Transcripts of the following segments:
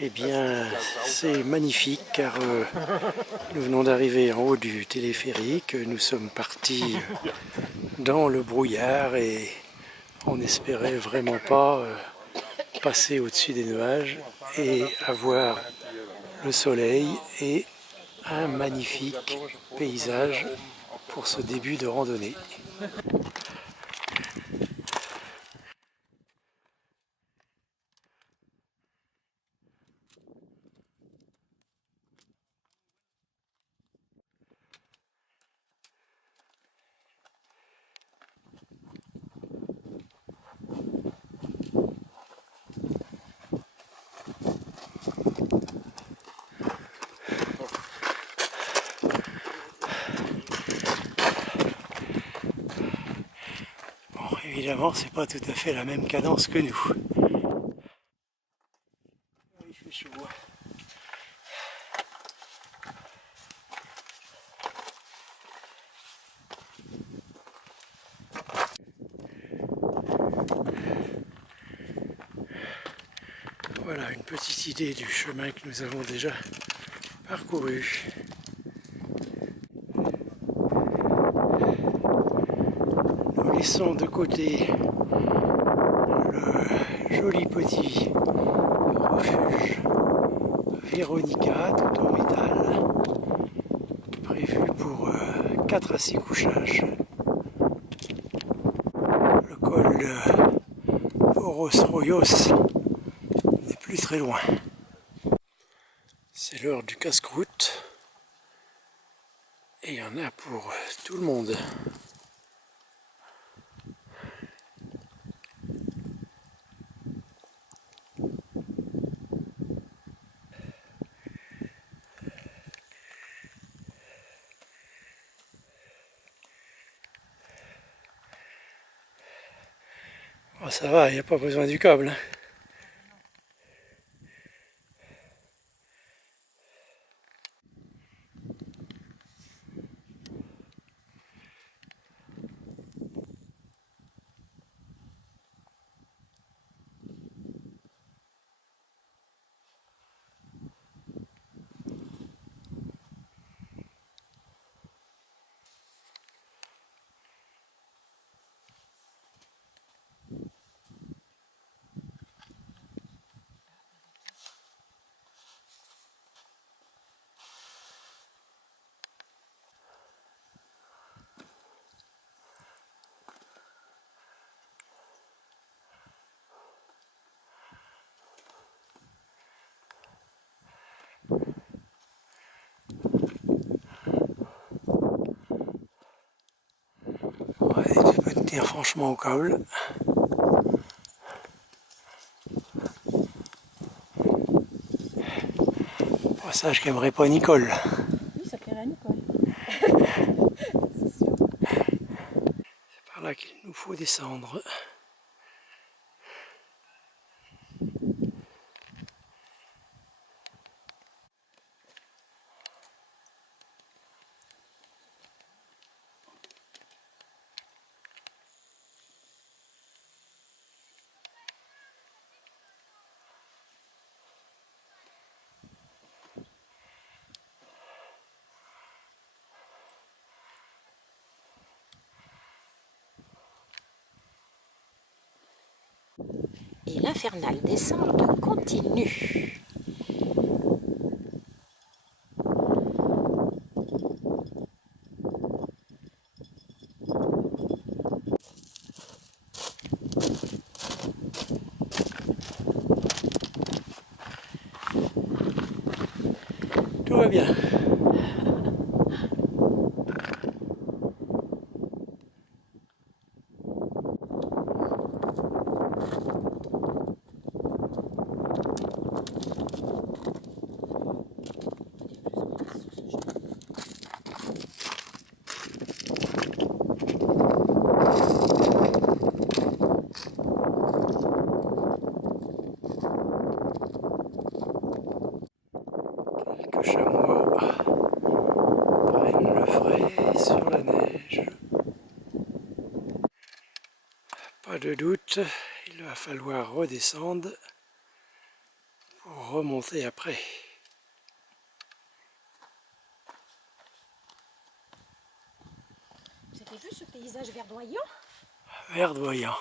Eh bien, c'est magnifique car nous venons d'arriver en haut du téléphérique. Nous sommes partis dans le brouillard et on n'espérait vraiment pas passer au-dessus des nuages et avoir le soleil et un magnifique paysage pour ce début de randonnée. Bon, évidemment, c'est pas tout à fait la même cadence que nous. Il fait chaud. Voilà une petite idée du chemin que nous avons déjà parcouru. Nous laissons de côté le joli petit refuge Véronica tout en métal, prévu pour 4 à 6 couchages. Le col de Poros Royos n'est plus très loin. C'est l'heure du casse-croûte et il y en a pour tout le monde. Oh, ça va, il n'y a pas besoin du câble, hein. Ouais, tu peux tenir franchement au câble. Passage qu'aimerait pas Nicole. Oui, ça plairait à Nicole. C'est sûr. C'est par là qu'il nous faut descendre. Et l'infernale descente continue. Tout va bien. Quelques chamois prennent le frais sur la neige. Pas de doute, il va falloir redescendre pour remonter après. Vous avez vu ce paysage verdoyant? Verdoyant.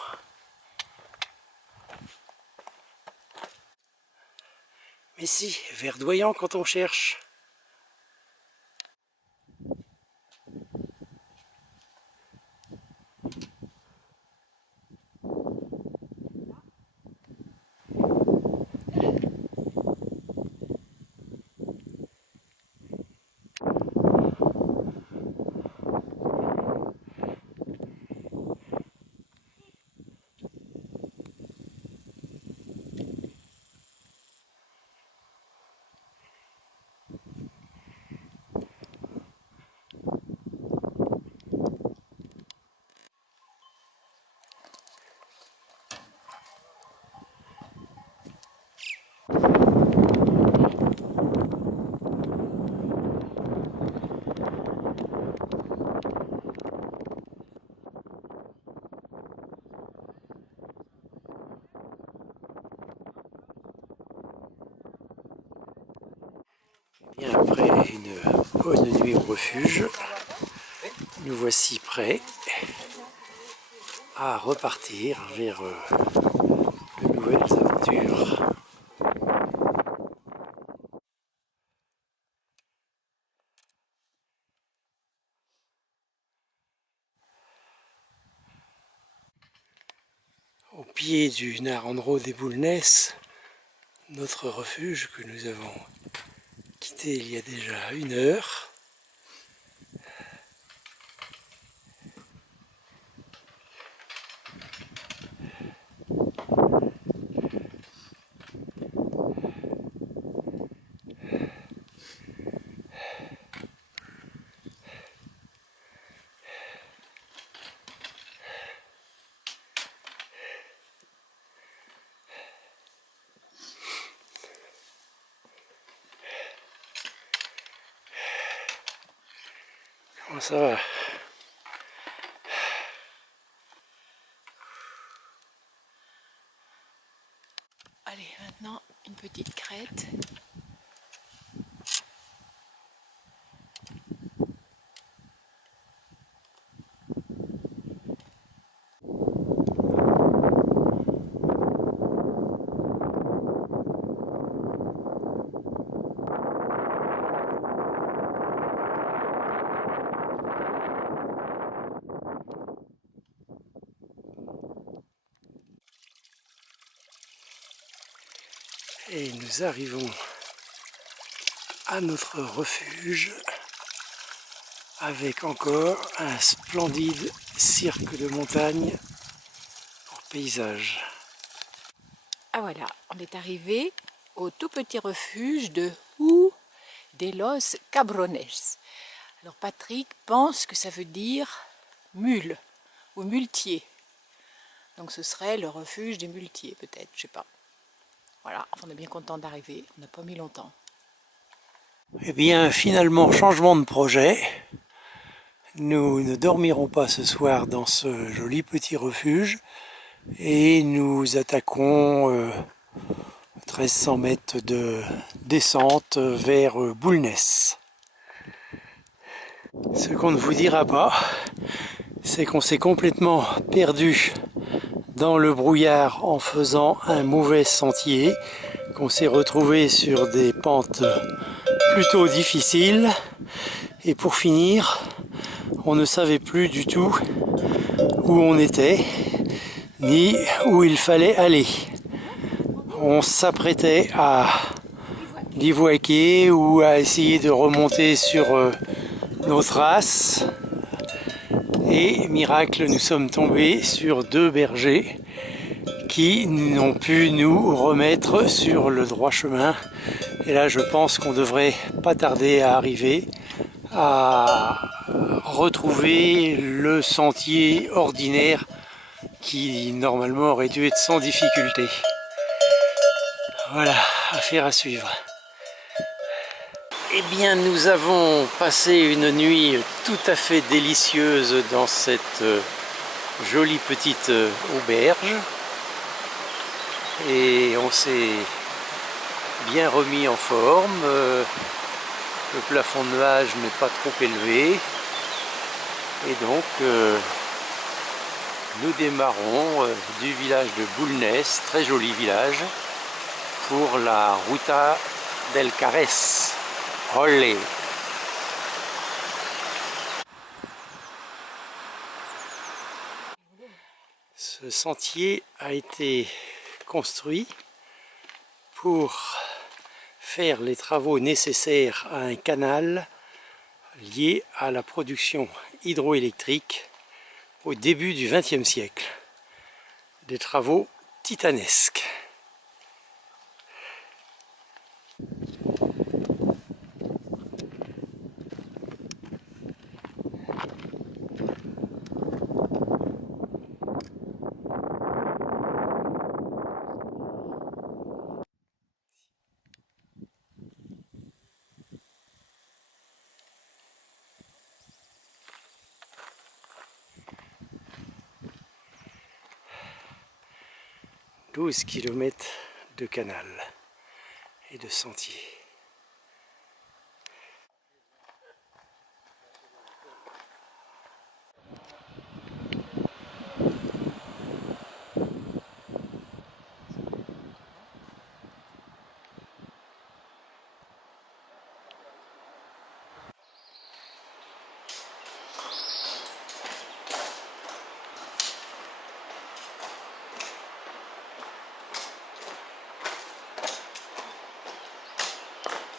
Mais si, verdoyant quand on cherche. Et après une bonne nuit au refuge, nous voici prêts à repartir vers de nouvelles aventures. Au pied du Narandro des Boulnès, notre refuge que nous avons quitté il y a déjà 1 heure. Comment ça va? Allez, maintenant une petite crête. Et nous arrivons à notre refuge avec encore un splendide cirque de montagne pour paysage. Ah voilà, on est arrivé au tout petit refuge de Hú de los Cabrones. Alors Patrick pense que ça veut dire mule ou muletier. Donc ce serait le refuge des muletiers peut-être, je sais pas. Voilà, on est bien content d'arriver, on n'a pas mis longtemps. Eh bien, finalement, changement de projet. Nous ne dormirons pas ce soir dans ce joli petit refuge et nous attaquons 1300 mètres de descente vers Boulnès. Ce qu'on ne vous dira pas, c'est qu'on s'est complètement perdu dans le brouillard en faisant un mauvais sentier, qu'on s'est retrouvé sur des pentes plutôt difficiles et pour finir, on ne savait plus du tout où on était ni où il fallait aller. On s'apprêtait à bivouaquer ou à essayer de remonter sur nos traces. Et miracle, nous sommes tombés sur 2 bergers qui n'ont pu nous remettre sur le droit chemin. Et là, je pense qu'on devrait pas tarder à arriver à retrouver le sentier ordinaire qui normalement aurait dû être sans difficulté. Voilà, affaire à suivre. Eh bien, nous avons passé une nuit tout à fait délicieuse dans cette jolie petite auberge. Et on s'est bien remis en forme. Le plafond de nuage n'est pas trop élevé. Et donc, nous démarrons du village de Bulnes, très joli village, pour la Ruta del Carrés. Olé! Ce sentier a été construit pour faire les travaux nécessaires à un canal lié à la production hydroélectrique au début du XXe siècle. Des travaux titanesques. « 12 km de canal et de sentiers. »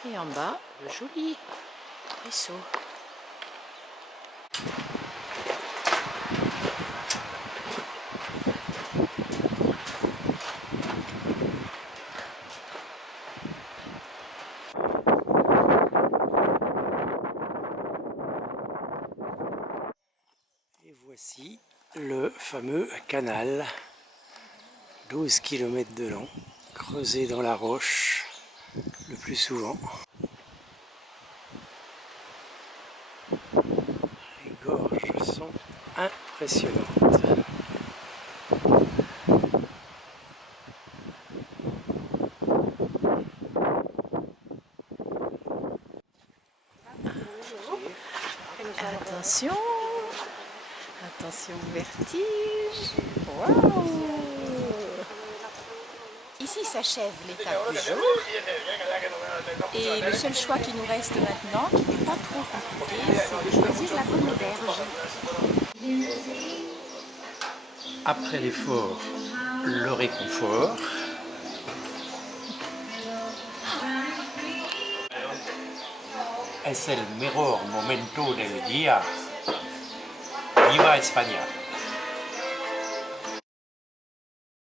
Et en bas, le joli ruisseau. Et voici le fameux canal, 12 km de long, creusé dans la roche le plus souvent. Les gorges sont impressionnantes. Attention, attention au vertige. Waouh! Ici s'achève l'étape du jour. Et le seul choix qui nous reste maintenant, qui n'est pas trop compliqué, c'est de choisir la bonne auberge. Après l'effort, le réconfort. Es el mejor momento del día. Viva España!